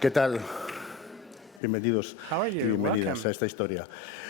¿Qué tal? Bienvenidos How are y you? bienvenidas Welcome a esta historia.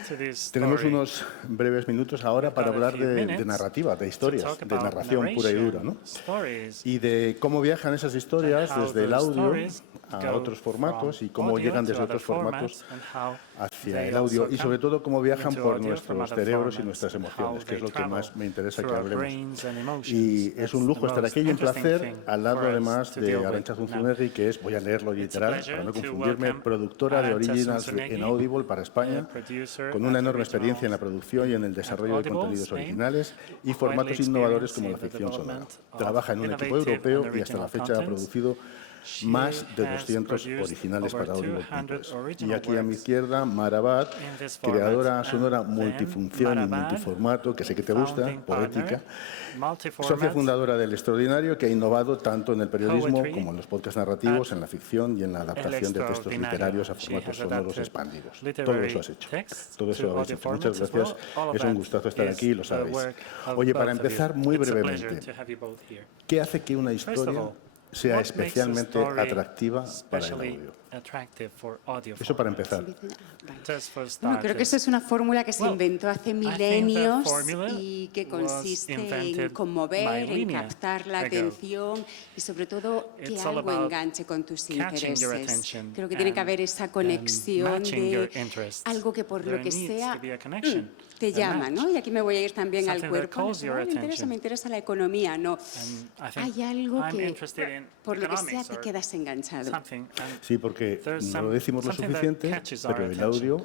to this Tenemos story. unos breves minutos ahora We've para got a hablar few de minutes narrativa, de to historias, talk de about narración pura y dura, ¿no? narration, stories, Y de cómo viajan esas historias and how desde el those audio stories a go otros from formatos y cómo audio llegan to desde other otros formatos formats, and how hacia they el audio also y sobre come todo cómo viajan into por audio from nuestros other cerebros y formats, nuestras and how emociones, que es they lo que más travel me interesa que through our hablemos. brains and emotions. Y es That's un the lujo estar most aquí y un interesting placer thing al lado for us además to de deal with Arantxa now. Zunzunegui, que es, voy a leerlo It's a literal pleasure para no to confundirme, welcome productora de Arantxa originals Zunzunegui, en Audible para España, producer con of una enorme experiencia en la originals producción y en el at desarrollo de Audible, contenidos Spain, originales y widely formatos innovadores experienced como in la the ficción sonora. development of Trabaja en un equipo innovative europeo and y hasta la original fecha ha contents. producido She más de has 200 produced originales over para 200 Audible.es. Y original aquí a mi works izquierda, Mar Abad, in this format. creadora And sonora then multifunción y Mar Abad, multiformato, que sé que te gusta, founding poética, partner, multi-format, socia fundadora del Extraordinario, que ha innovado tanto en el periodismo Poetry como en los podcasts narrativos, at en la ficción y en la El adaptación de textos Extraordinario. literarios a She formatos has sonoros adapted expandidos. Todo literary eso has hecho. texts Todo eso to lo habéis audio hecho. Muchas formats as gracias. well. All of Es un that gustazo estar is aquí y lo the sabéis. work of Oye, para both of you. empezar muy It's a pleasure brevemente, to have you both here. ¿qué hace que una First of historia all, sea what makes a especialmente story atractiva para el especially audio? attractive for audio Eso para formats? empezar. Just for Bueno, creo que eso starters. es una fórmula que se Well, inventó hace I think that milenios formula y que was consiste en invented conmover, en millennia captar la ago. atención y sobre todo que It's all algo about enganche con tus catching your intereses. attention Creo que tiene que and- haber esa and conexión matching your de interests. algo que por lo There que needs sea to be a connection, te a llama, ¿no? match. Y aquí me voy a ir también al Something that cuerpo. calls your attention. Me interesa la economía, ¿no? And I think Hay algo I'm que interested in por lo que sea economics te or quedas enganchado. something, and Sí, porque there's no lo decimos lo something that suficiente, catches our pero el attention. audio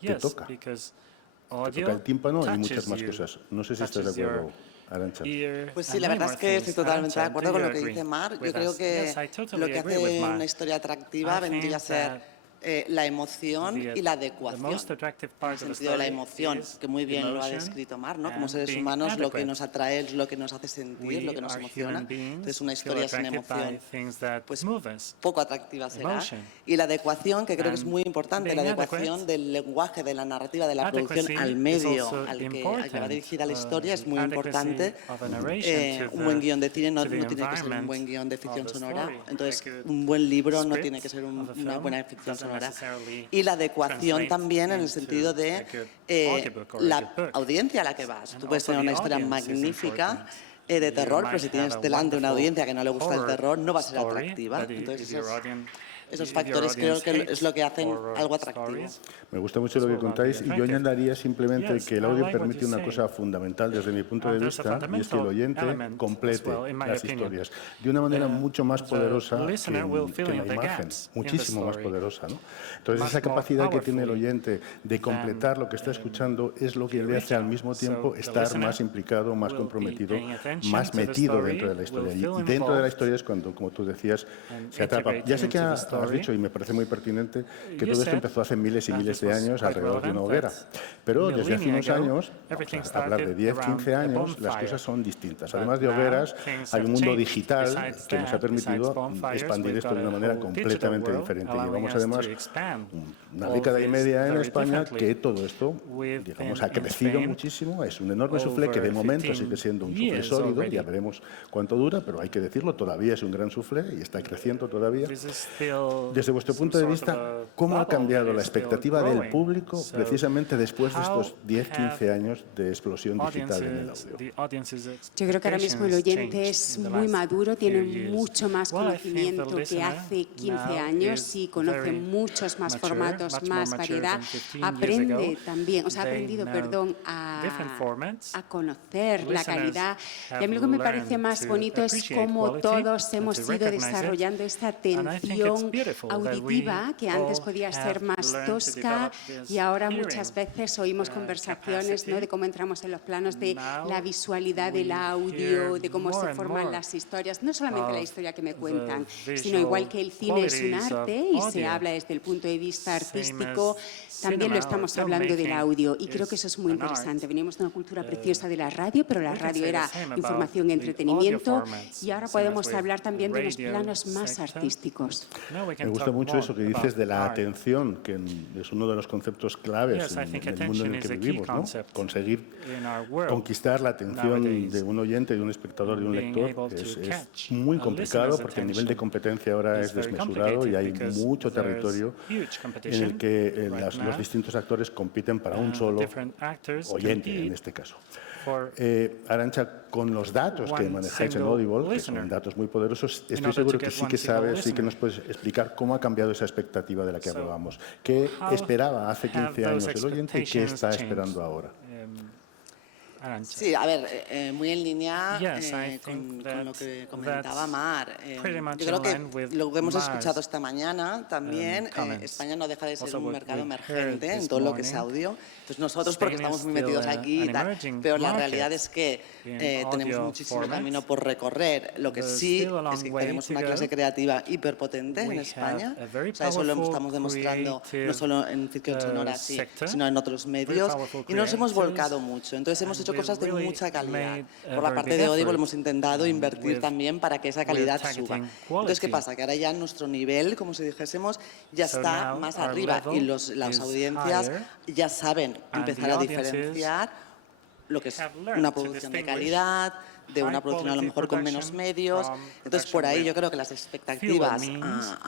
te Yes, toca. because Te audio toca el tímpano y touches muchas más you, cosas. No sé si estás de touches your acuerdo, Arantxa. ear, Pues sí, and la many verdad more es que estoy things. totalmente de Arantxa, acuerdo do con you lo que agree dice Mar. Yo with creo us? que Yes, I totally lo que agree with hace Mar. una historia atractiva I vendría a think ser that la emoción y la adecuación. most attractive En el part of a sentido de la story emoción, is que muy bien lo ha emotion descrito Mar, ¿no? Como and seres being humanos lo que adequate. nos atrae es lo que nos hace sentir, lo que nos We are emociona. human beings, Entonces una feel historia sin attracted by emoción things that pues move us. poco atractiva será. Emotion. Y la adecuación, que creo que es And muy importante, la being adecuación adequate. del lenguaje, de la narrativa, de la Adequacy producción al is medio also al que va important. dirigida la historia es muy Adequacy importante. of a narration to Un buen the- guión de cine no to the tiene que ser un environment buen guión de of ficción the sonora. story. Entonces, A good un buen libro no script tiene que ser of a una film buena ficción doesn't sonora. necessarily Y la adecuación translate también en el into sentido de a good audiobook or a la good book. audiencia a la que vas. And Tú puedes also tener una the historia audience is magnífica important. de You terror, pero might si tienes have a delante una wonderful audiencia que no le gusta el horror terror, no va a ser story, atractiva. but Entonces, if your audience- esos if your factores creo audience que es lo que hates hacen horror algo atractivo. stories, Me gusta mucho lo que This will not contáis be y yo attractive. añadiría simplemente Yes, que el I audio like what permite you una say. cosa fundamental desde mi punto de There's a vista y es que el fundamental oyente element complete as well, in my las opinion. historias de una manera mucho más The poderosa que listener will fill en in la the imagen, gaps in the muchísimo más story. poderosa, ¿no? Entonces Much esa more capacidad que tiene el powerfully oyente de completar lo que está escuchando es lo que le hace al mismo tiempo So the estar listener más implicado, más will be comprometido, paying attention más to the metido story, dentro de la historia. will Y feel dentro de la involved historia es cuando, como tú decías, and se atrapa. Ya sé que integrating has into the story. dicho, y me parece muy pertinente, que You todo esto said empezó hace miles y that miles this de was años quite alrededor de una relevant, hoguera. that Pero desde hace millennia unos ago, años, everything vamos a hablar de started 10, around 15 a años, las bonfire. cosas son distintas. But Además de now, hogueras, things hay have un mundo changed. digital Besides que nos ha that, permitido besides bonfires, expandir we've esto got de una a manera whole completamente digital diferente. world, Llevamos allowing us además to expand una all década y this media en very España differently. que todo esto, We've digamos, been ha crecido in Spain muchísimo. Es un enorme soufflé que de over momento 15 sigue siendo un soufflé years sólido. already. Ya veremos cuánto dura, pero hay que decirlo, todavía es un gran soufflé y está creciendo todavía. This is still Desde vuestro some punto de sort vista, of a ¿cómo ha bubble cambiado that la is still expectativa del growing? público So precisamente después de estos how 10, 15 have años de explosión digital en el audio? the audience's Yo creo que ahora mismo el expectations oyente es changed in the muy last maduro, few tiene years? mucho más Well, I think the conocimiento que listener hace 15 now años is y conoce very muchos más mature, formatos, much more más mature variedad. than 15 years Aprende ago. también, o sea, ha They aprendido, know perdón, different formats. a conocer la Listeners calidad. Y a mí have lo que me parece learned más to bonito es appreciate cómo quality todos and hemos to ido recognize it. desarrollando esta And I think it's atención beautiful that we auditiva que antes all podía ser have más learned to tosca develop this y ahora hearing, muchas veces oímos conversaciones, capacity. ¿no?, de cómo entramos en los planos de Now la visualidad del we audio, hear de cómo more se and forman more las historias, no solamente la of historia que me the cuentan, sino visual igual que el cine es un qualities of arte y se audio. habla desde el punto de vista Same artístico, as también lo cinema estamos or hablando del filmmaking audio y creo que is eso es muy an art. interesante. Venimos de una cultura preciosa de la radio, pero la We can radio say the era same about información y the entretenimiento audio formats, y ahora same as podemos with hablar también de los radio planos más sector. artísticos. Nowadays, we Me can gusta talk mucho more eso que dices de la about art. atención, que es uno de los conceptos claves Yes, I think en el mundo en el attention que is a key vivimos, ¿no? concept Conseguir in our world conquistar la atención nowadays. de un oyente, de un espectador, de un Being lector able to es catch muy a complicado listener's porque el nivel de attention competencia ahora is es very desmesurado y hay complicated because mucho there's territorio huge en el competition que right los now. distintos actores compiten para un solo Different actors oyente en compete este caso. for Arantxa, con los datos que one manejáis en single Audible, que listener. son datos muy poderosos, In estoy order seguro to que get sí one que single sabes, sí que listener. nos puedes explicar cómo ha cambiado esa expectativa de la que So, hablábamos. ¿Qué how esperaba hace 15 have años those el oyente y qué expectations está changed? esperando ahora? Arantxa. Sí, a ver, muy en línea Yes, I con think lo que that's comentaba Mar. pretty much Yo creo in que line with lo que hemos Mar's, escuchado esta mañana también, comments. España no deja de ser Also un what mercado we heard emergente en this todo lo que es morning, audio. Entonces nosotros, porque Spain estamos is muy still metidos aquí, an emerging pero la market realidad es que in tenemos audio muchísimo formats. camino por recorrer. Lo que There's sí still a long es que way tenemos to una go. clase creativa hiperpotente We en have España. a very O sea, eso lo powerful, estamos demostrando no creative, solo en ficción sonora, sector, sino en otros medios. powerful Y nos hemos creators, volcado mucho. Entonces hemos and hecho we've cosas de really mucha calidad. made a Por la very parte big de Audible effort. hemos intentado invertir With- también para que esa calidad targeting suba. quality. Entonces, ¿qué pasa? Que ahora ya nuestro nivel, como si dijésemos, ya So está now más our arriba y level las is audiencias higher, ya saben and empezar the a audiences diferenciar lo que es have learned una to producción de distinguish calidad, de una high producción a lo quality mejor con menos production medios. from Entonces, por ahí production yo creo que las expectativas fewer means or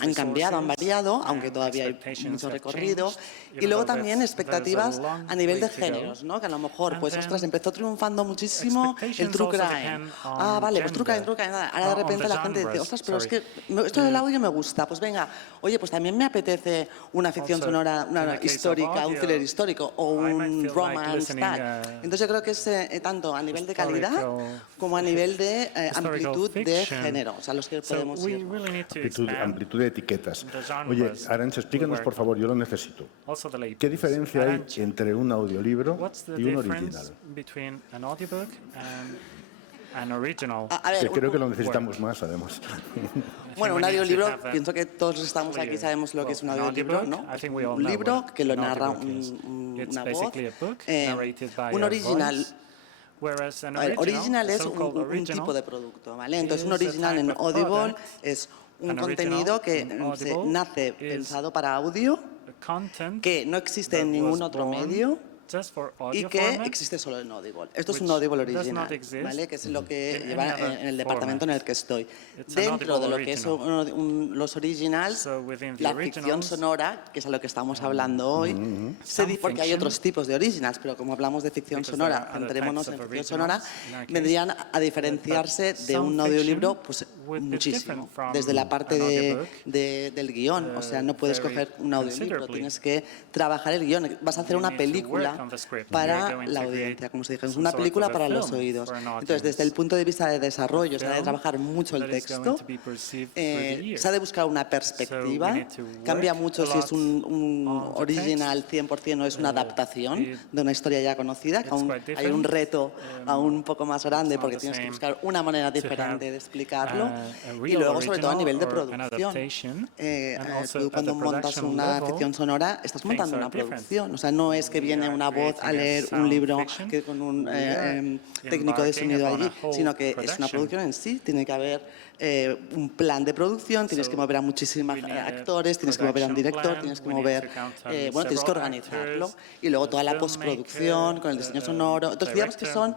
han cambiado, han resources, variado, aunque and todavía hay expectations mucho have recorrido. changed, Y even luego though también there's a expectativas long a nivel de way to go. géneros, ¿no? Que a lo mejor, And pues, then ostras, empezó triunfando muchísimo el expectations true also crime. depend Ah, on vale, pues true crime, gender, true crime. Ahora de on repente the la gente dice, genres, ostras, pero es sorry. que esto del audio me gusta. Pues venga, oye, pues también me apetece una ficción Also, sonora, in una the case of histórica, un audio, thriller histórico o I might un feel like romance, listening, tal. Entonces yo creo que es tanto a nivel de calidad historical- como a nivel de historical amplitud de fiction. género, o sea, los que So podemos we ir. really need to Amplitud, expand amplitud de etiquetas. the genres Oye, we Arantxa, explícanos work por favor, yo lo necesito. also the labels. ¿Qué diferencia hay Arantxa, entre un audiolibro what's the y un difference original? between an audiobook and an original? A ver, Que creo que lo necesitamos más, además. bueno, we un need to audiolibro, have a pienso que todos los que estamos aquí clear- sabemos lo que es un well, an audiolibro, audiobook, ¿no? I think we all Un know libro what que lo an narra audiobook is. It's una voz. basically a book narrated by Un a original, voice, whereas an a ver, original es so-called un original, tipo de producto, ¿vale? Entonces, un is a original en type of Audible product. es un An original contenido que in Audible nace is pensado para audio, a content que no existe en that ningún was otro born medio just for y audio que format, existe solo en Audible. Esto es un which Audible does original, not exist ¿vale? Que es lo que in lleva any other en el departamento en el que estoy. It's an Dentro de Audible lo que es original. los originals, So within the la ficción originals, sonora, que es a lo que estamos hablando hoy, porque hay fiction, otros tipos de originals, pero como hablamos de ficción because sonora, there are other centrémonos types en of ficción sonora, originals, in our case, vendrían a diferenciarse de some un audiolibro fiction pues would be muchísimo. different from Desde la parte an audiobook, del guión, o sea, no puedes very coger un audiolibro, considerably. tienes que trabajar el guión. Vas a hacer You una need to work película on the script. para You're going la to audiencia, create como se dijo, es some una sort of película a para los film oídos. for an Entonces, desde el audience. punto de vista de desarrollo, se ha de film trabajar mucho el that is going texto, to be perceived through the ear. se ha de buscar una So perspectiva, we need to work cambia mucho a si es lot un on the original 100% o es una adaptación it- de una historia ya conocida, que it's aún quite hay un different. reto aún un poco más grande not porque the tienes que same buscar una manera to diferente have, de explicarlo a y real luego sobre todo a original nivel de or an producción. adaptation, and also Tú at cuando the montas production una level, ficción sonora estás things montando are una different. producción, o sea, no es que viene are una voz a creating a leer un sound libro fiction. que con un We are técnico de embarking sonido upon allí, a whole sino que es una production. producción en sí, tiene que haber un plan de producción, tienes So que mover a muchísimos we need a actores, tienes que mover a un production director, plan, tienes que we need mover, to count on bueno, tienes que several organizarlo actors, y luego a toda la filmmaker, postproducción con el diseño sonoro. Entonces digamos que son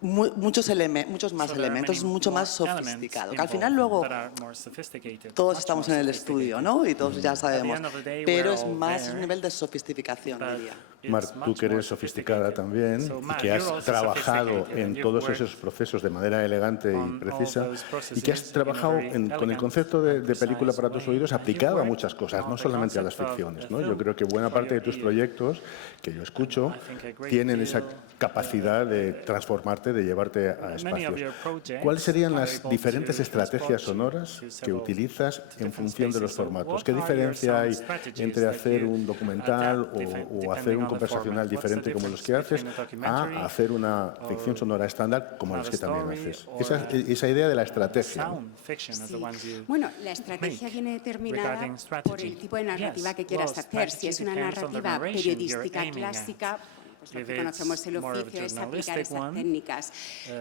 muchos más So there are elementos, many mucho más more elements sofisticado. Que al final involved luego that are more sophisticated, todos much estamos more en el estudio, sophisticated. ¿no? Y todos ya sabemos. end of the day, Pero we're es all más there, un nivel de sofisticación, but diría. it's Mar, tú much que more eres sofisticada también So, y Mar, que has you're also trabajado sophisticated en and todos you've esos procesos de manera elegante y on all precisa those processes y que has in a trabajado very con el elegant concepto de and película precise para tus way. oídos And aplicado a you've muchas cosas, on no the solamente a las concept of ficciones, a ¿no? Yo film creo que buena for parte de your tus ear. proyectos que yo escucho I think a great tienen esa deal, capacidad de transformarte, de llevarte a many of espacios. your projects ¿Cuáles serían are las able diferentes to estrategias transport sonoras to que several utilizas en different función de los spaces? So formatos? what ¿Qué are your diferencia hay sound strategies entre that hacer you un documental adapt o hacer depending un on the conversacional format? What's the diferente como los que difference haces between a documentary a hacer una ficción or sonora estándar como las que también another haces? story Esa idea de la estrategia. ¿no? sound fiction as the ones you Bueno, la estrategia make viene determinada regarding por strategy? el tipo de narrativa Yes, que quieras well, hacer. Si es strategy una depends on the narrativa narration you're periodística aiming at. clásica, pues lo If que it's conocemos el more of a oficio es aplicar journalistic esas one, técnicas.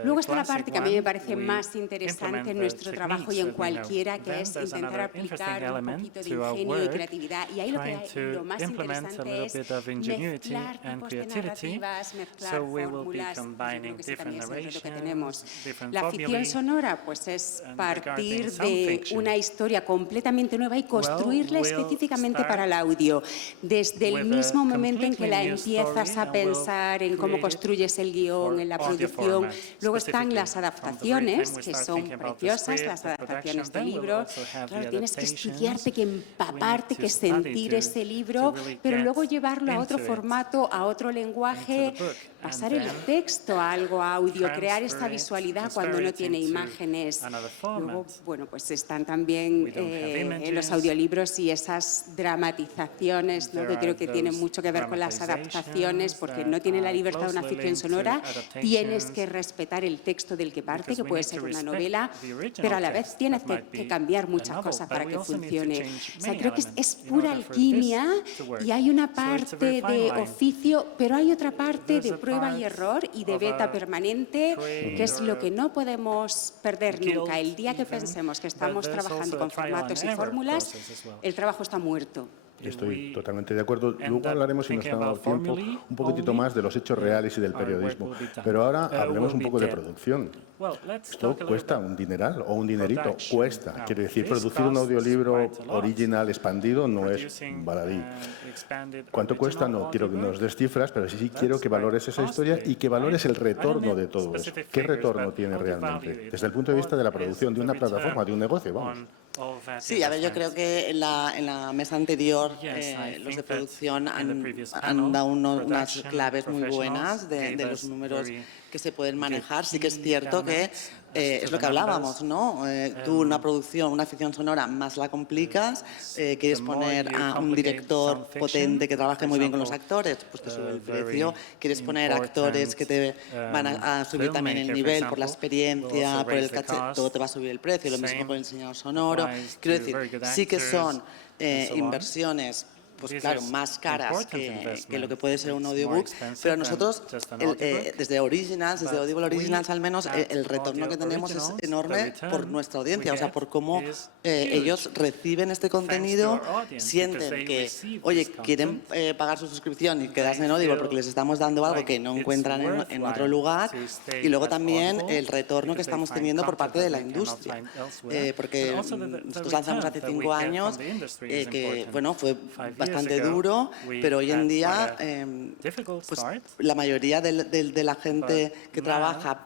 Luego está la classic parte que a mí me one, parece we más interesante implement en the nuestro trabajo y en techniques that we know. cualquiera, que Then es there's intentar another interesting aplicar un element poquito de to our ingenio y work, creatividad. Y ahí trying to lo más implement a interesante little es bit of ingenuity mezclar and tipos de creativity. narrativas, mezclar So we will be fórmulas. Yo creo combining que ese también different es el reto que narrations, tenemos. different La ficción formulae, sonora pues es and partir regarding sound de fiction, una historia completamente nueva y construirla we'll específicamente start para el audio. Desde el with a mismo momento en que completely la new empiezas story a and we'll pensar en cómo create it construyes el guión, for en la audio producción. format, Luego están specifically. las From the very adaptaciones, time we que start son thinking about the preciosas, script, las the adaptaciones production, de then we'll libro. also have Claro, the tienes que adaptations. estudiarte, que We need empaparte, to que study sentir to- ese to libro, really pero get luego llevarlo a otro into it, formato, a otro lenguaje, into the book, pasar and el then texto a algo audio, crear esta transfer it, visualidad cuando transfer no it tiene into imágenes. another Luego, format. bueno, pues están también We don't have en los images. audiolibros y esas dramatizaciones, ¿no? There que creo are que tienen those mucho que ver con las adaptaciones, dramatizations porque that no tiene la are libertad de una closely ficción linked to sonora, tienes adaptations, que respetar el texto del que parte, because que we puede need ser to una respect novela, the original pero a la vez text tienes that might que be cambiar a muchas novel, cosas but para we que also need to funcione. change O sea, many creo que es elements in pura order for alquimia this to work. y hay una So it's a parte very fine de line. oficio, pero hay otra parte There's de a prueba y part error y de of beta a permanente, trade que es or lo que no podemos perder guild nunca. El día que even, pensemos que but estamos there's trabajando also a con trial and formatos y error fórmulas, process as well. el trabajo está muerto. If Estoy we totalmente de acuerdo. end Luego up hablaremos, si nos thinking da about tiempo, formulae un poquitito only, más de los hechos reales y del our work periodismo. will be done. Pero ahora Will hablemos un be poco de dead. producción. Well, let's Esto talk a little cuesta bit un dineral o un dinerito. production. Cuesta. Now, Quiere decir, this producir un costs audiolibro quite a lot. original, expandido, no es Producing baladí. an expanded ¿Cuánto cuesta? original No quiero que nos audiobook. des cifras, pero sí quiero que That's valores quite esa historia costly, y que valores el right? I don't retorno have de todo eso. specific ¿Qué figures, retorno but tiene how to realmente? value it. Desde el punto de vista de la What producción is de una the return plataforma, de un negocio, vamos. on all that Sí, a ver, yo creo investment? que en la mesa anterior Yes, I los de think that producción in the han, previous han panel, dado unas production claves muy buenas professionals de gave los us números very que se pueden manejar. good Sí que es key cierto que elements as to es lo the que hablábamos, numbers. ¿no? Tú una producción, una ficción sonora, más la complicas, quieres the more poner you a un complicate director sound fiction, potente que trabaje for muy bien con los example, actores, pues te sube el very precio. Quieres poner actores que te van a subir también el filmmaker, for nivel por la example, will experiencia, also por el raise the caché, cost. todo te va a subir el precio. Lo mismo Same con el diseñador sonoro. applies Quiero to decir, very good sí que son actors and so on. inversiones, pues These claro, are más caras important que lo que investments. puede ser un It's audiobook, more expensive pero than nosotros, just an audiobook. desde Originals, desde But Audible Originals we al menos, at el retorno que Audio tenemos es Originals, the enorme return por nuestra audiencia, we o sea, get por cómo is ellos reciben este contenido, our audience, because sienten they que, receive oye, this quieren content. pagar su suscripción y quedarse en They Audible feel porque les estamos dando algo like que no it's encuentran en worthwhile otro lugar, to stay y luego at también Audible el retorno que because they estamos find teniendo por content parte de that la they cannot industria, find elsewhere. porque And also the nosotros lanzamos return hace that we 5 get from años, the industry is que important. bueno, fue 5 years bastante ago, duro, we pero hoy en had día quite a difficult pues start. la mayoría de la gente But que now, trabaja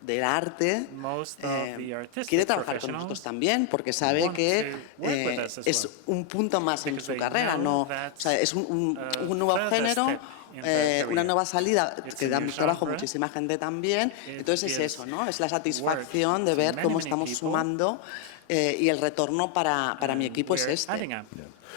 del arte Most of the artistic quiere trabajar con professionals nosotros también porque sabe want que to work with us as es well. un punto más en Because su they carrera, know no, that's o sea, es un nuevo further género, step in their una career. nueva salida It's que a da new trabajo a genre. muchísima gente también. It Entonces es gives eso, ¿no? Es la satisfacción work de to ver many, cómo many estamos people. sumando y el retorno para mi equipo es We're este. adding up.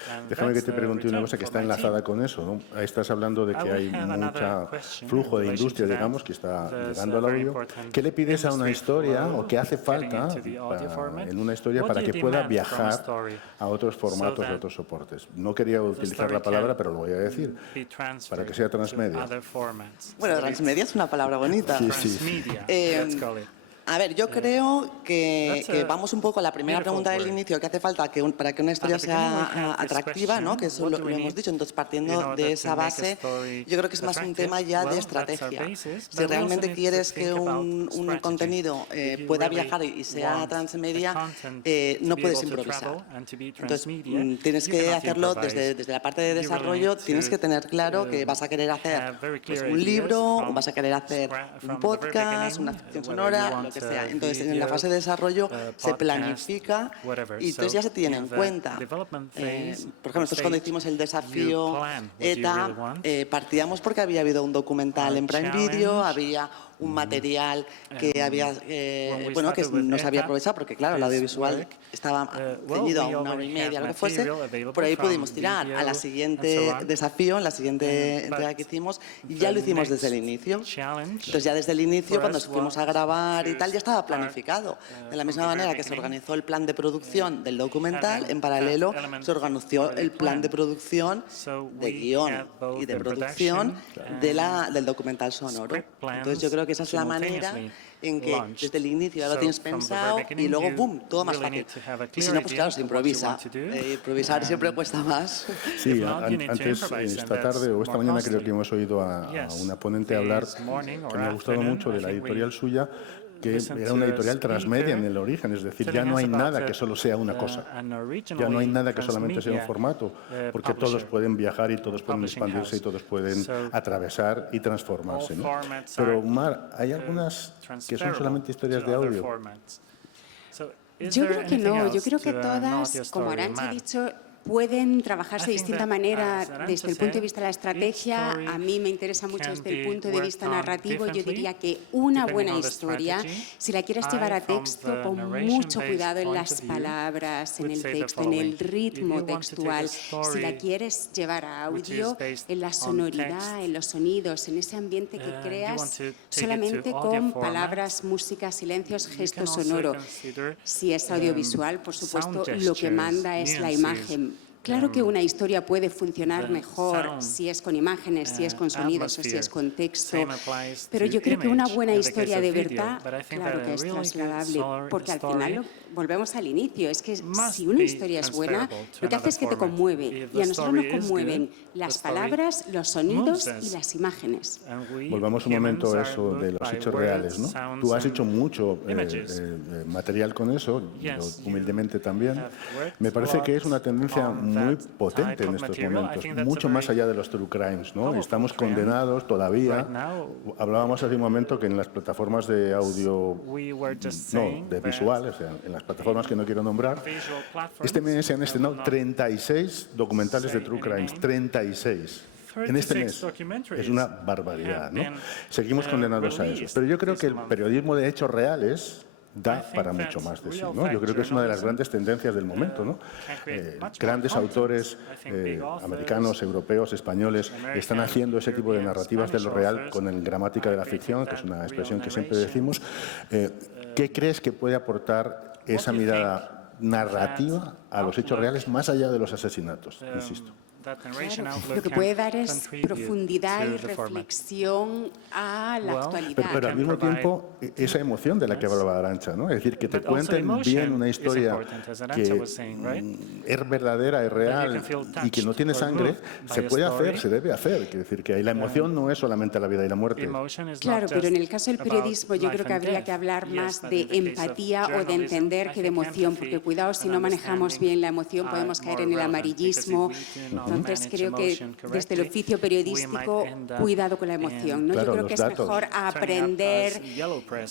And Déjame que that's te the pregunte una return cosa que for está my enlazada team. con eso, ¿no? Ahí estás hablando de I que will hay have another mucho question flujo in de relation industria, to that. digamos, que está There's llegando a al very audio. important ¿Qué le pides a una industry historia flow o qué hace getting falta into the audio format? en una historia What para do que you pueda demand from a viajar story a otros formatos, so a that otros soportes? No quería utilizar story la palabra, can pero lo voy a decir. be transferred Para que sea to transmedia. other formats? Bueno, So transmedia es una palabra bonita. Sí, sí. transmedia, let's call it. A ver, yo creo que that's a vamos un poco a la primera beautiful pregunta del word. inicio, que hace falta para que una historia At the beginning we sea had this atractiva, ¿no? question, Que eso what lo do we hemos need dicho. Entonces, in partiendo order de to esa make a base, story yo creo que es más un attractive? tema ya de Well, that's our estrategia. basis, Si but we realmente also need to quieres que think about un strategy. contenido If you pueda really viajar y sea want transmedia, the content no to be puedes able to improvisar. travel and to be Entonces, transmedia, tienes you que cannot hacerlo improvise. desde la parte de You really desarrollo, need tienes to, que tener claro que vas a querer hacer have very pues, clear un ideas libro, o from vas a querer hacer from un the very podcast, beginning, una ficción whether sonora, you lo want que sea. a Entonces, en la video, fase de desarrollo se podcast, planifica whatever. y entonces So ya se tiene en in the cuenta. development phase, Por ejemplo, nosotros cuando stage, hicimos el you desafío plan what you ETA, really want. partíamos porque había habido un documental Our en Prime Video, challenge había un material que había, bueno, que no se había aprovechado, porque claro, el audiovisual estaba ceñido a 1 hora y media, lo que fuese. Por ahí pudimos tirar a la siguiente desafío, en la siguiente entrega que hicimos, y ya lo hicimos desde el inicio. Entonces ya desde el inicio, cuando fuimos a grabar y tal, ya estaba planificado. De la misma manera que se organizó el plan de producción del documental, en paralelo se organizó el plan de producción de guión y de producción del documental sonoro. Entonces yo creo que esa es la manera en que desde el inicio ya lo tienes pensado y luego ¡boom!, todo más fácil. Y si no, pues claro, se improvisa. Improvisar siempre cuesta más. Sí, antes, esta tarde o esta mañana creo que hemos oído a una ponente hablar que me ha gustado mucho de la editorial suya, que era una editorial transmedia en el origen, es decir, ya no hay nada que solo sea una cosa, ya no hay nada que solamente sea un formato, porque todos pueden viajar y todos pueden expandirse y todos pueden atravesar y transformarse, ¿no? Pero, Mar, ¿hay algunas que son solamente historias de audio? Yo creo que no, yo creo que todas, como Arantxa ha dicho, pueden trabajarse de distinta manera desde el punto de vista de la estrategia. A mí me interesa mucho desde el punto de vista narrativo. Yo diría que una buena historia, si la quieres llevar a texto, pon mucho cuidado en las palabras, en el texto, en el ritmo textual. Si la quieres llevar a audio, en la sonoridad, en los sonidos, en ese ambiente que creas solamente con palabras, música, silencios, gesto sonoro. Si es audiovisual, por supuesto, lo que manda es la imagen. Claro que una historia puede funcionar mejor si es con imágenes, si es con sonidos o si es con texto, pero yo creo que una buena historia de verdad, claro que es trasladable, porque al final volvemos al inicio, es que si una historia es buena, lo que hace es que te conmueve, y a nosotros nos conmueven las palabras, los sonidos y las imágenes. Volvamos un momento a eso de los hechos reales, ¿no? Tú has hecho mucho material con eso, yo humildemente también. Me parece que es una tendencia muy potente en estos momentos, mucho más allá de los true crimes, ¿no? Estamos condenados todavía. Hablábamos hace un momento que en las plataformas de audio, no, de visual, o sea, en las plataformas que no quiero nombrar, este mes se han estrenado 36 documentales de true crimes, 36. En este mes. Es una barbaridad, ¿no? Seguimos condenados a eso. Pero yo creo que el periodismo de hechos reales da para mucho más de sí, ¿no? Yo creo que es una de las grandes tendencias del momento, ¿no? Grandes autores americanos, europeos, españoles están haciendo ese tipo de narrativas de lo real con el gramática de la ficción, que es una expresión que siempre decimos. ¿Qué crees que puede aportar esa mirada narrativa a los hechos reales más allá de los asesinatos, insisto? Lo que puede dar es profundidad y reflexión a la actualidad. Pero al mismo tiempo, esa emoción de la que hablaba Arantxa, ¿no? Es decir, que te cuenten bien una historia que es verdadera, es real y que no tiene sangre, se puede hacer, se debe hacer. Es decir, que la emoción no es solamente la vida y la muerte. Claro, pero en el caso del periodismo yo creo que habría que hablar más de empatía o de entender que de emoción, porque cuidado, si no manejamos bien la emoción podemos caer en el amarillismo. Entonces creo que desde el oficio periodístico, cuidado con la emoción, ¿no? Claro, yo creo que es datos. mejor aprender,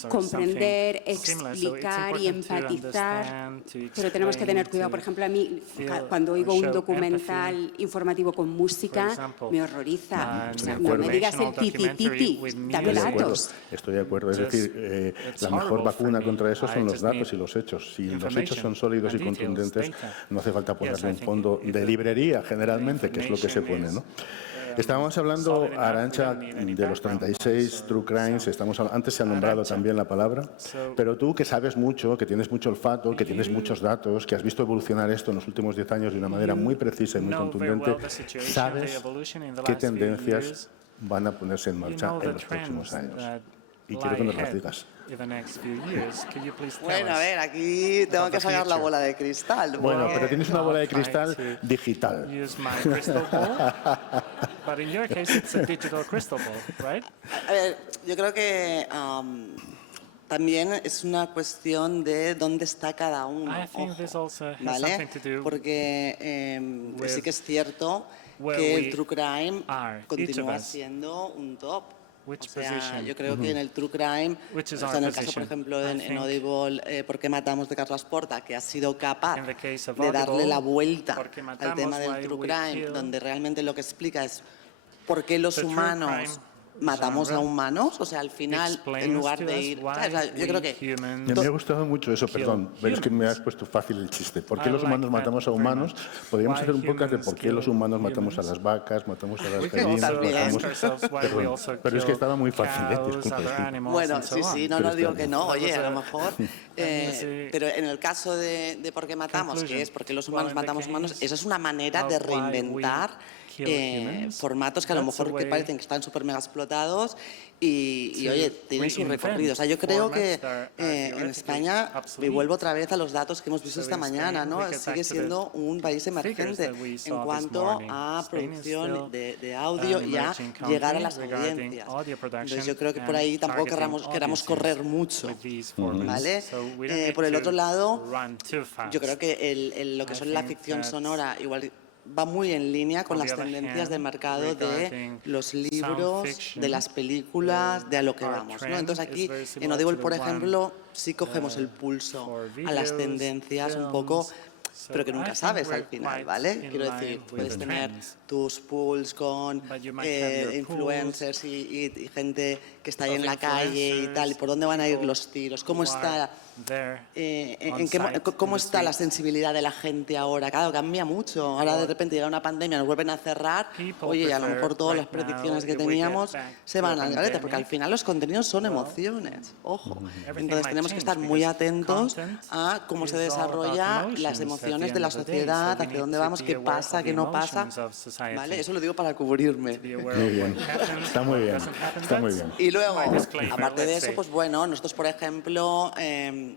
comprender, explicar y empatizar, pero tenemos que tener cuidado. Por ejemplo, a mí, cuando oigo un documental informativo con música, me horroriza. O sea, no me digas el titi, dame datos. Estoy de acuerdo. Es decir, la mejor vacuna contra eso son los datos y los hechos. Si los hechos son sólidos y contundentes, no hace falta ponerle un fondo de librería, generalmente, que es lo que se pone, ¿no? Estábamos hablando, Arantxa, de los 36 true crimes, antes se ha nombrado también la palabra, pero tú que sabes mucho, que tienes mucho olfato, que tienes muchos datos, que has visto evolucionar esto en los últimos 10 años de una manera muy precisa y muy contundente, ¿sabes qué tendencias van a ponerse en marcha en los próximos años? Y quiero que nos las digas. Bueno, a ver, aquí tengo que sacar la bola de cristal. Bueno, pero tienes una bola de cristal digital. A ver, yo creo que también es una cuestión de dónde está cada uno, ¿vale? Porque sí que es cierto que el true crime continúa siendo un top. O sea, yo creo que en el true crime, o sea, en el caso, por ejemplo, en Audible, ¿Por qué matamos?, de Carles Porta, que ha sido capaz de darle la vuelta al tema del true crime, donde realmente lo que explica es por qué los humanos matamos a humanos, o sea, al final, en lugar de ir... O sea, yo creo que... Me ha gustado mucho eso, perdón, pero es que me has puesto fácil el chiste. ¿Por qué los humanos matamos a humanos? Podríamos hacer un podcast de por qué los humanos matamos a las vacas, matamos a las gallinas, pero es que estaba muy fácil, disculpa. Bueno, sí, no digo que no, oye, a lo mejor... pero en el caso de por qué matamos, que es porque los humanos matamos humanos, eso es una manera de reinventar formatos que a lo mejor que parecen que están súper mega explotados y oye, tienen su recorrido. O sea, yo creo que en España, me vuelvo otra vez a los datos que hemos visto esta mañana, ¿no? Sigue siendo un país emergente en cuanto a producción de audio y a llegar a las audiencias. Entonces yo creo que por ahí tampoco queramos correr mucho, ¿vale? Por el otro lado, yo creo que lo que son la ficción sonora, igual va muy en línea con las tendencias de mercado de los libros, de las películas, de a lo que vamos, ¿no? Entonces aquí en Audible, por ejemplo, sí cogemos el pulso a las tendencias un poco, pero que nunca sabes al final, ¿vale? Quiero decir, puedes tener tus pools con influencers y gente que está ahí en la calle y tal, y por dónde van a ir los tiros, cómo está... ¿Cómo está la sensibilidad de la gente ahora? Claro, cambia mucho. Ahora de repente llega una pandemia, nos vuelven a cerrar. Oye, a lo mejor todas las predicciones que teníamos se van al garete, porque al final los contenidos son emociones. Ojo. Entonces tenemos que estar muy atentos a cómo se desarrollan las emociones de la sociedad, hacia dónde vamos, qué pasa, qué no pasa. ¿Vale? Eso lo digo para cubrirme. Muy bien. Está muy bien. Está muy bien. Y luego, aparte de eso, pues bueno, nosotros, por ejemplo,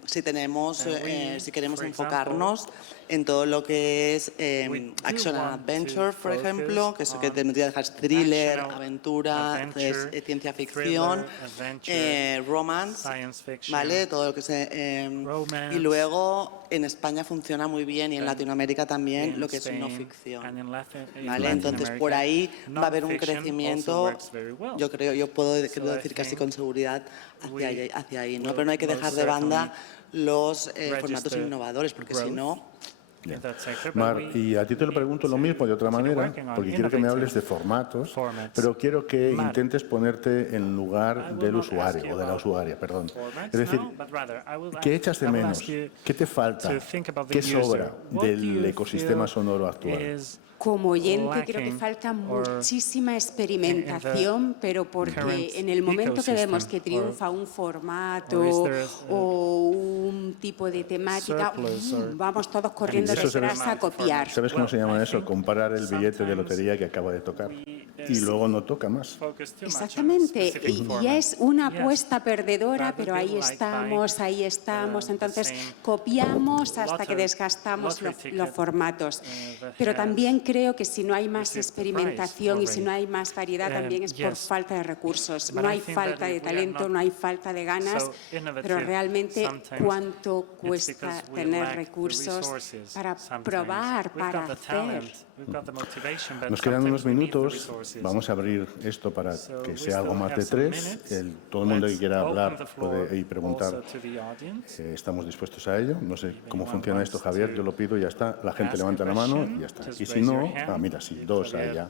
si queremos enfocarnos en todo lo que es Action and Adventure, por ejemplo, que es que tendría que dejar thriller, aventura, ciencia ficción, romance, ¿vale? Todo lo que y luego en España funciona muy bien y en Latinoamérica también lo que es no ficción, ¿vale? Entonces por ahí va a haber un crecimiento, yo puedo decir casi con seguridad hacia ahí, ¿no? Pero no hay que dejar de banda los formatos innovadores, porque si no... Mar, y a ti te lo pregunto lo mismo de otra manera, porque quiero que me hables de formatos, pero quiero que intentes ponerte en lugar del usuario, o de la usuaria, perdón. Es decir, ¿qué echas de menos? ¿Qué te falta? ¿Qué sobra del ecosistema sonoro actual? Como oyente creo que falta muchísima experimentación, pero porque en el momento que vemos que triunfa un formato o un tipo de temática, vamos todos corriendo detrás a copiar. ¿Sabes cómo se llama eso? Comparar el billete de lotería que acaba de tocar y luego no toca más. Exactamente, y ya es una apuesta perdedora, pero ahí estamos, entonces copiamos hasta que desgastamos los formatos. Pero también creo que si no hay más experimentación y si no hay más variedad, también es por falta de recursos. No hay falta de talento, no hay falta de ganas, pero realmente cuánto cuesta tener recursos para probar, para hacer. Nos quedan unos minutos, vamos a abrir esto para que sea algo más de 3. Todo el mundo que quiera hablar y preguntar, estamos dispuestos a ello. No sé cómo funciona esto, Javier, yo lo pido y ya está. La gente levanta la mano y ya está. Y si no, mira, sí, 2 ahí ya.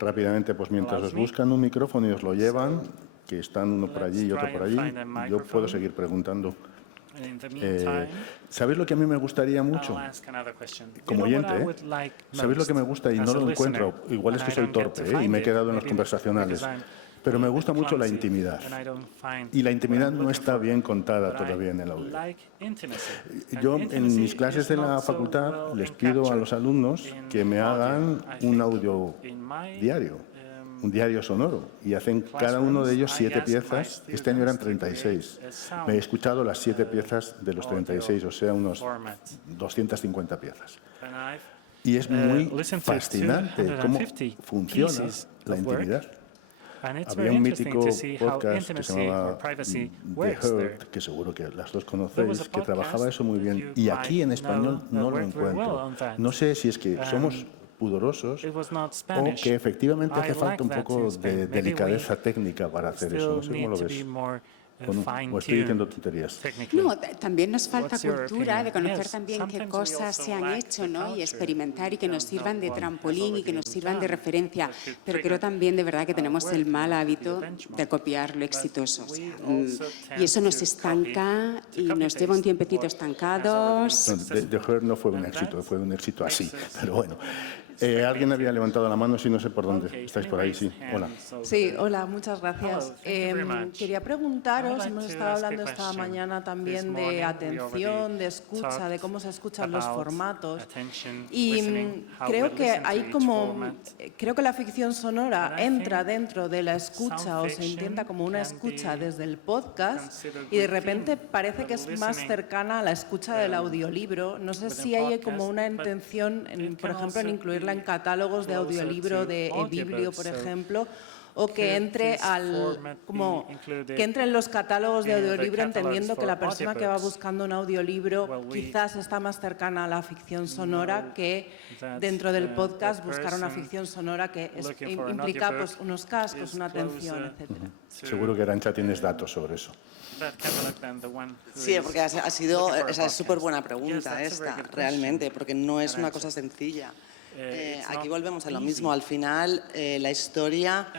Rápidamente, pues mientras os buscan un micrófono y os lo llevan, que están uno por allí y otro por allí, yo puedo seguir preguntando. ¿Sabéis lo que a mí me gustaría mucho? Como oyente, ¿sabéis lo que me gusta y no lo encuentro? Igual es que soy torpe y me he quedado en los conversacionales. Pero me gusta mucho la intimidad. Y la intimidad no está bien contada todavía en el audio. Yo en mis clases de la facultad les pido a los alumnos que me hagan un audio diario. Un diario sonoro, y hacen cada uno de ellos 7 piezas. Este año eran 36. Me he escuchado las 7 piezas de los 36, o sea, unos 250 piezas. Y es muy fascinante cómo funciona la intimidad. Había un mítico podcast que se llamaba The Herd, que seguro que las dos conocéis, que trabajaba eso muy bien. Y aquí en español no lo encuentro. No sé si es que somos pudorosos o que efectivamente hace falta un poco de delicadeza técnica para hacer eso. No sé cómo lo ves. ¿O estoy diciendo tonterías? No, también nos falta cultura de conocer también qué cosas se han hecho, ¿no? Y experimentar y que nos sirvan de trampolín y que nos sirvan de referencia. Pero creo también de verdad que tenemos el mal hábito de copiar lo exitoso. O sea, y eso nos estanca y nos lleva un tiempecito estancados. The Herd no fue un éxito así, pero bueno. Alguien había levantado la mano, si no sé por dónde. Estáis por ahí, sí. Hola. Sí, hola, muchas gracias. Quería preguntaros, hemos estado hablando esta mañana también de atención, de escucha, de cómo se escuchan los formatos. Y creo que creo que la ficción sonora entra dentro de la escucha o se intenta como una escucha desde el podcast y de repente parece que es más cercana a la escucha del audiolibro. No sé si hay como una intención, por ejemplo, en incluirla en catálogos de audiolibro de eBiblio, por ejemplo, o que entre en los catálogos de audiolibro, entendiendo que la persona que va buscando un audiolibro quizás está más cercana a la ficción sonora que dentro del podcast buscar una ficción sonora que implica pues, unos cascos, una atención, etc. Seguro que Arantxa tienes datos sobre eso. Sí, porque esa es súper buena pregunta esta, realmente, porque no es una cosa sencilla. Aquí volvemos a lo mismo. Al final, la historia...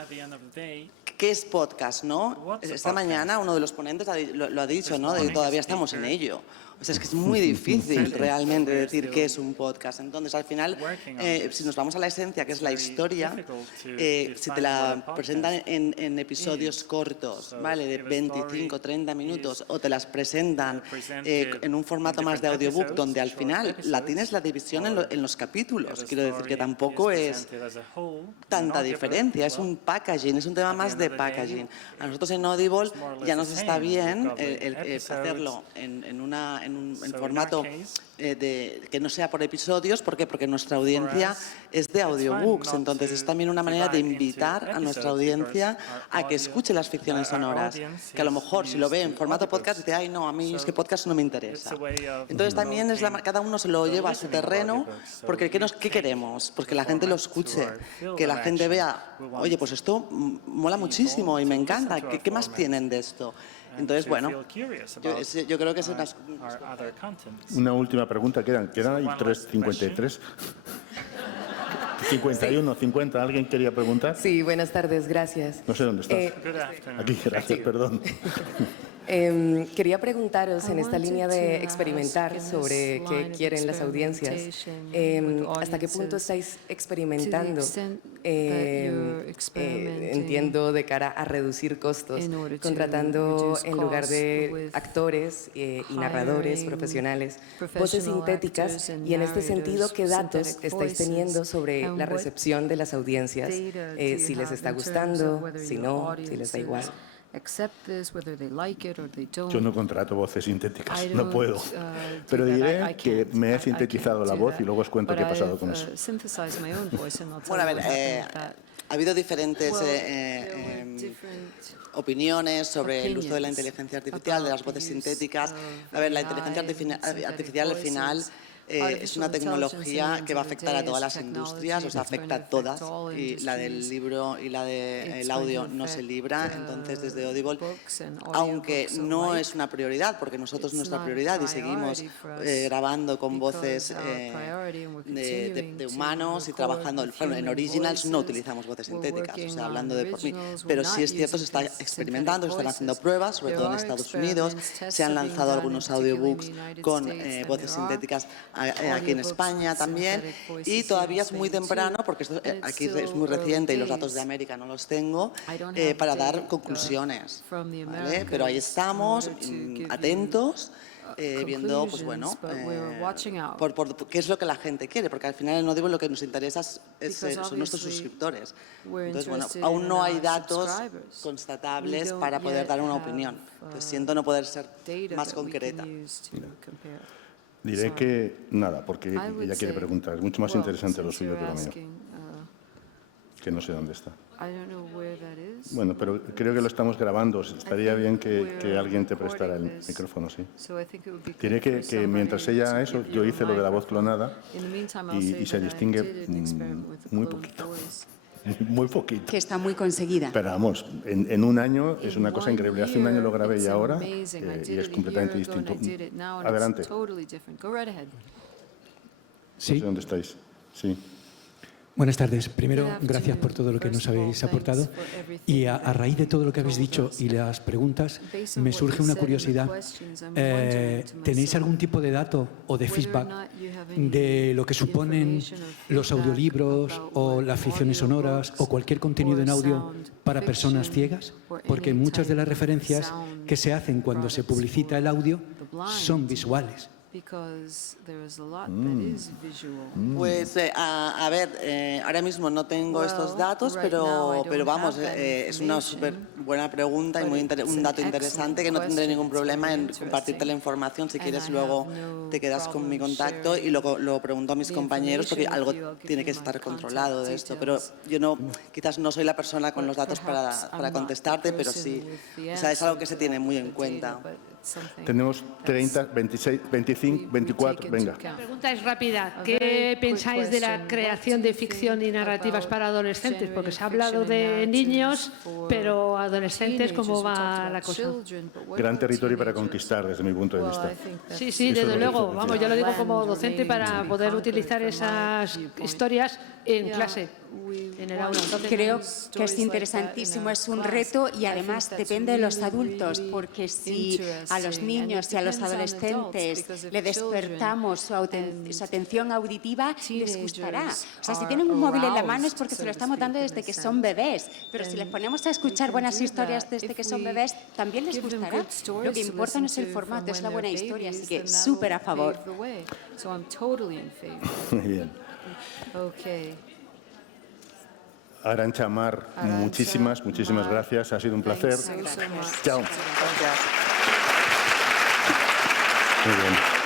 ¿Qué es podcast, no? Esta mañana uno de los ponentes lo ha dicho, ¿no? De que todavía estamos en ello. O sea, es que es muy difícil realmente decir qué es un podcast. Entonces, al final, si nos vamos a la esencia, que es la historia, si te la presentan en episodios cortos, ¿vale? De 25, 30 minutos, o te las presentan en un formato más de audiobook, donde al final tienes la división en los capítulos. Quiero decir que tampoco es tanta diferencia, es un packaging, es un tema más de packaging. A nosotros en Audible ya nos está bien el hacerlo en formato que no sea por episodios. ¿Por qué? Porque nuestra audiencia es de audiobooks, entonces es también una manera de invitar a nuestra audiencia a que escuche las ficciones sonoras, que a lo mejor si lo ve en formato podcast dice, ay no, a mí es que podcast no me interesa. Entonces también cada uno se lo lleva a su terreno, porque ¿qué queremos? Pues que la gente lo escuche, que la gente vea, oye, pues esto mola muchísimo y me encanta, ¿qué más tienen de esto? Entonces, bueno, yo creo que es una última pregunta. Quedan ahí 3:53. 51, 50. ¿Alguien quería preguntar? Sí, buenas tardes, gracias. No sé dónde estás. Aquí, gracias, perdón. Quería preguntaros en esta línea de experimentar sobre qué quieren las audiencias, ¿hasta qué punto estáis experimentando? Entiendo de cara a reducir costos, contratando en lugar de actores y narradores profesionales, voces sintéticas, y en este sentido, ¿qué datos estáis teniendo sobre la recepción de las audiencias? Si les está gustando, si no, si les da igual. Yo no contrato voces sintéticas, no puedo. Pero diré que me he sintetizado la voz y luego os cuento qué ha pasado con eso. Bueno, a ver, ha habido diferentes opiniones sobre el uso de la inteligencia artificial, de las voces sintéticas. A ver, la inteligencia artificial al final es una tecnología que va a afectar a todas las industrias, o sea, afecta a todas, y la del libro y la del audio no se libra. Entonces, desde Audible, aunque no es una prioridad, porque nosotros nuestra prioridad y seguimos grabando con voces de humanos y trabajando, en originals no utilizamos voces sintéticas, o sea, hablando de por mí, pero sí es cierto, se está experimentando, se están haciendo pruebas, sobre todo en Estados Unidos, se han lanzado algunos audiobooks con voces sintéticas aquí en España también, y todavía es muy temprano, porque esto aquí es muy reciente y los datos de América no los tengo, para dar conclusiones, ¿vale? Pero ahí estamos, atentos, viendo, pues bueno, por qué es lo que la gente quiere, porque al final en Audible lo que nos interesa son nuestros suscriptores. Entonces, bueno, aún no hay datos constatables para poder dar una opinión. Pues siento no poder ser más concreta. Diré que nada, porque ella quiere preguntar. Es mucho más interesante lo suyo que lo mío. Que no sé dónde está. Bueno, pero creo que lo estamos grabando. Estaría bien que alguien te prestara el micrófono, sí. Diré que mientras ella eso, yo hice lo de la voz clonada y se distingue muy poquito. Muy poquito. Que está muy conseguida. Pero vamos, en un año es una cosa increíble. Hace un año lo grabé y ahora y es completamente distinto. Adelante. Sí. No sé dónde estáis. Sí. Buenas tardes. Primero, gracias por todo lo que nos habéis aportado. Y a raíz de todo lo que habéis dicho y las preguntas, me surge una curiosidad. ¿Tenéis algún tipo de dato o de feedback de lo que suponen los audiolibros o las ficciones sonoras o cualquier contenido en audio para personas ciegas? Porque muchas de las referencias que se hacen cuando se publicita el audio son visuales. Pues, a ver, ahora mismo no tengo estos datos, pero vamos, es una súper buena pregunta y un dato interesante que no tendré ningún problema en compartirte la información. Si quieres, luego te quedas con mi contacto y luego lo pregunto a mis compañeros porque algo tiene que estar controlado de esto. Pero yo quizás no soy la persona con los datos para contestarte, pero sí, o sea, es algo que se tiene muy en cuenta. Tenemos 30, 26, 25, 24, venga. La pregunta es rápida. ¿Qué pensáis de la creación de ficción y narrativas para adolescentes? Porque se ha hablado de niños, pero adolescentes, ¿cómo va la cosa? Gran territorio para conquistar, desde mi punto de vista. Sí, sí, desde luego. Vamos, yo lo digo como docente para poder utilizar esas historias en clase, en el aula. Entonces, creo que es interesantísimo, es un reto y además depende de los adultos, porque si a los niños y a los adolescentes le despertamos su atención auditiva, les gustará. O sea, si tienen un móvil en la mano es porque se lo estamos dando desde que son bebés, pero si les ponemos a escuchar buenas historias desde que son bebés, también les gustará. Lo que importa no es el formato, es la buena historia, así que súper a favor. Muy bien. Arantxa, Mar, muchísimas gracias. Ha sido un placer. Chao. Gracias. Muy bien.